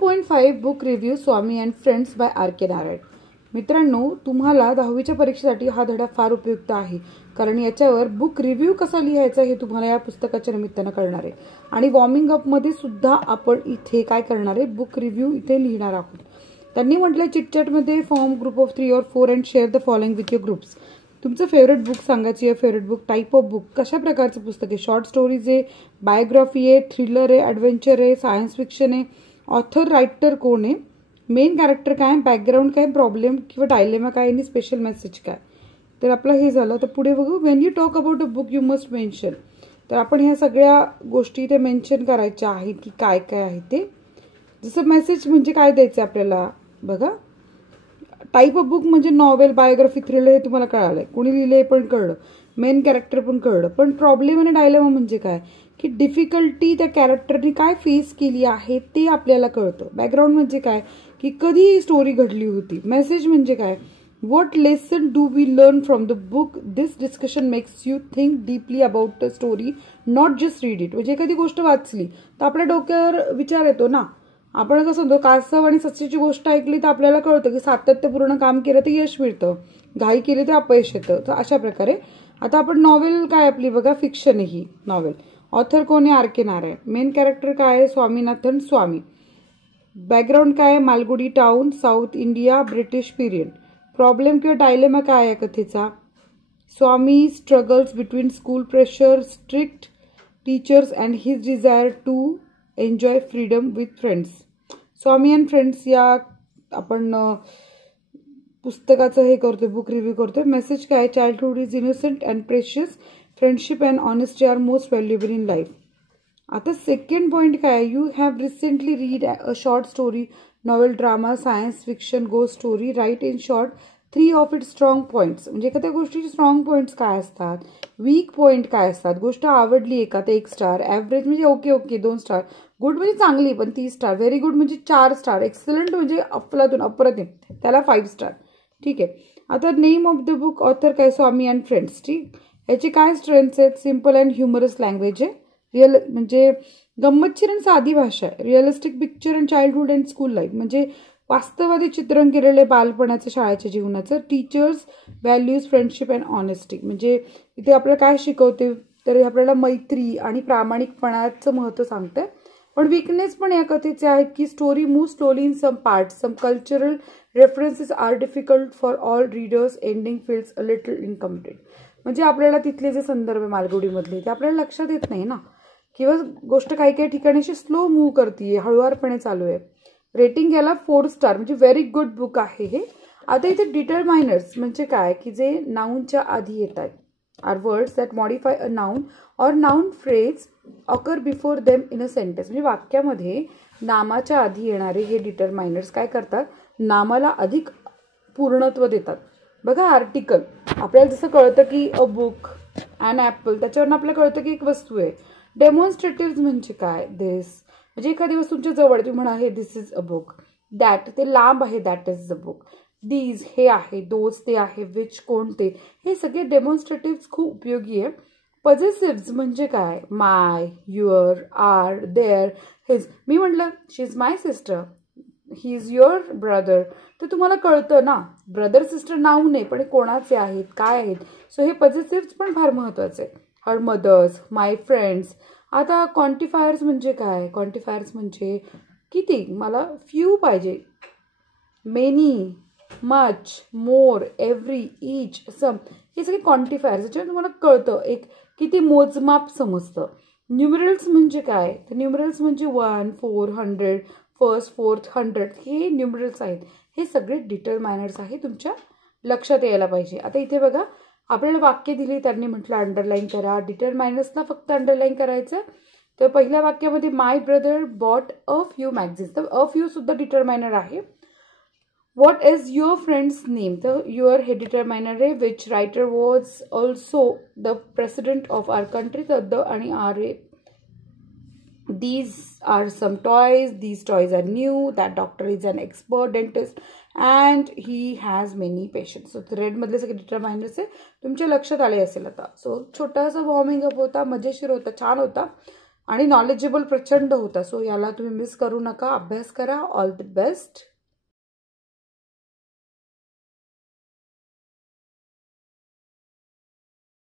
2.5 book review Swami and friends by R K. Narayan. मित्रांनो, तुम्हाला 10वीच्या परीक्षेसाठी हा धडा फार उपयुक्त आहे, कारण याच्यावर बुक रिव्ह्यू कसा लिहायचा हे तुम्हाला या पुस्तकाच्या निमित्तानं कळणार आहे. आणि वॉर्मिंग अपमध्ये सुद्धा आपण इथे काय करणार आहे, बुक रिव्ह्यू इथे लिहिणार आहोत. त्यांनी म्हटलं चिटचॅटमध्ये form group of 3 or 4 and share the following with your groups. तुमचं फेवरेट बुक सांगायची आहे, favourite book, type of book, कशा प्रकारचं पुस्तक आहे, शॉर्ट स्टोरीज आहे, बायोग्राफी आहे, थ्रिलर आहे, ॲडव्हेंचर आहे, सायन्स फिक्शन आहे, ऑथर रायटर कोण आहे, मेन कॅरेक्टर काय, बॅकग्राऊंड काय, प्रॉब्लेम किंवा डायलेमा काय आणि स्पेशल मेसेज काय. तर आपलं हे झालं. तर पुढे बघू, Wien you talk about a book you must mention. तर आपण ह्या सगळ्या गोष्टी इथे मेन्शन करायच्या आहेत की काय काय आहे ते. जसं मेसेज म्हणजे काय द्यायचं आपल्याला बघा. टाईप ऑफ बुक म्हणजे नॉवेल, बायोग्राफी, थ्रिलर हे तुम्हाला कळालंय, कोणी लिहिलं हे पण कळलं, मेन कॅरेक्टर पण कळलं. पण प्रॉब्लेम आणि डायलेमा म्हणजे काय की डिफिकल्टी त्या कॅरेक्टरने काय फेस केली आहे ते आपल्याला कळतं. बॅकग्राऊंड म्हणजे काय की कधी ही स्टोरी घडली होती. मेसेज म्हणजे काय, what lesson do we learn from the book. This discussion makes you think deeply about the story, not just read it. म्हणजे एखादी गोष्ट वाचली तर आपल्या डोक्यावर विचार येतो ना. आपण कसं म्हणतो, कासव आणि सच्चीची गोष्ट ऐकली तर आपल्याला कळतं की सातत्यपूर्ण काम केलं तर यश मिळतं, घाई केली तर अपयश येतं. तर अशा प्रकारे आता आपण नॉवेल काय आपली बघा, फिक्शन आहे ही नॉवेल. ऑथर कोण आहे, आर.के. नारायण. मेन कॅरेक्टर काय आहे, स्वामीनाथन स्वामी. बॅकग्राऊंड काय आहे, Malgudi town, south India, British period. Problem किंवा डायलेमा काय आहे कथेचा, Swami struggles between school pressure, strict teachers and his desire to enjoy freedom with friends. Swami and friends या आपण पुस्तकाचं हे करतोय, बुक रिव्ह्यू करतोय. मेसेज काय, childhood is innocent and precious, friendship and honesty are most valuable in life. आता second point काय, you have recently read a short story, novel, drama, science fiction, ghost story. Write in short 3 of it strong points. म्हणजे एखाद्या गोष्टीचे strong points काय असतात, weak point काय असतात. गोष्ट आवडली आहे का, ते 1 स्टार. ॲव्हरेज म्हणजे ओके ओके 2 स्टार. गुड म्हणजे चांगली पण 3 स्टार. व्हेरी गुड म्हणजे 4 स्टार. एक्सलंट म्हणजे अफलातून अप्रतिम, त्याला 5 स्टार. ठीक आहे. आता name of the book, author काय, स्वामी अँड फ्रेंड्स. ठीक, याचे काय स्ट्रेंथ्स आहेत, सिम्पल अँड ह्युमरस लँग्वेज आहे, रिअल म्हणजे गंमतशीर आणि साधी भाषा आहे, realistic picture and childhood and school life म्हणजे वास्तववादी चित्रण केलेले बालपणाचं, शाळेच्या जीवनाचं. Teachers values, friendship and honesty म्हणजे इथे आपल्याला काय शिकवते तर आपल्याला मैत्री आणि प्रामाणिकपणाचं महत्त्व सांगते. पण वीकनेस पण या कथेचे आहेत की story move slowly in some part, some cultural references are difficult for all readers, ending feels a little incomplete. म्हणजे आपल्याला तिथले जे संदर्भ मालगुडीमधले ते आपल्याला लक्षात येत नाही ना, किंवा गोष्ट काही काही ठिकाणी अशी स्लो मूव्ह करते, हळुवारपणे चालू आहे. रेटिंग याला 4 स्टार म्हणजे व्हेरी गुड बुक आहे हे. आता इथे डिटरमायनर्स म्हणजे काय की जे नाऊनच्या आधी येत आहेत, are words that modify a noun or noun phrase occur before them in a sentence. म्हणजे वाक्यामध्ये नामाच्या आधी येणारे हे डिटरमायनर्स काय करतात, नामाला अधिक पूर्णत्व देतात. बघा आर्टिकल, आपल्याला जसं कळतं की अ बुक, ॲन ॲपल, त्याच्यावरून आपल्याला कळतं की एक वस्तू आहे. डेमॉन्स्ट्रेटिव्ह म्हणजे काय, दिस म्हणजे एखादी वस्तू तुमच्या जवळ, तुम्ही म्हणा हे दिस इज अ बुक. दॅट ते लांब आहे, that is a book. These हे आहे, दोज ते आहे, विच कोणते, हे सगळे डेमॉन्स्ट्रेटिव्ह खूप उपयोगी आहे. पॉझेसिव्ह म्हणजे काय, my, your, our, their, his. मी म्हटलं she is my sister, he is your brother, तर तुम्हाला कळतं ना, ब्रदर सिस्टर नाव नाही पण कोणाचे आहेत, काय आहेत. सो हे पॉझेसिव्ह पण फार महत्त्वाचे आहे. हर मदर्स, माय फ्रेंड्स. आता क्वांटिफायर्स म्हणजे काय, क्वांटिफायर्स म्हणजे किती, मला फ्यू पाहिजे, मेनी, मच, मोर, एव्हरी, ईच, सम, हे सगळे क्वांटिफायर्स. याच्यावर तुम्हाला कळतं एक किती मोजमाप समजतं. न्यूमरल्स म्हणजे काय, तर न्यूमरल्स म्हणजे 1, 4, 100, फर्स्ट, फोर्थ, 100 हे न्यूमरल्स आहेत. हे सगळे डिटरमायनर्स आहे, तुमच्या लक्षात यायला पाहिजे. आता इथे बघा आपल्याला वाक्य दिली, त्यांनी म्हटलं अंडरलाईन करा. डिटरमायनर्सना फक्त अंडरलाईन करायचं. तर पहिल्या वाक्यामध्ये my brother bought a few magazines, तर अ फ्यू सुद्धा डिटरमायनर आहे. What is your friend's name, तर युअर हे डिटरमायनर आहे. Which writer was also the president of our country, तर द आणि आर ए. These are some toys. These toys are new. That doctor is an expert dentist and he has many patients. So red मधले सगळे डिटरमायनर्स आहे, तुमच्या लक्षात आले असेल आता. सो छोटासा वॉर्मिंग अप होता, मजेशीर होता, छान होता. आणि नॉलेजेबल प्रचंड होता. सो याला तुम्ही मिस करू नका. अभ्यास करा. All the best.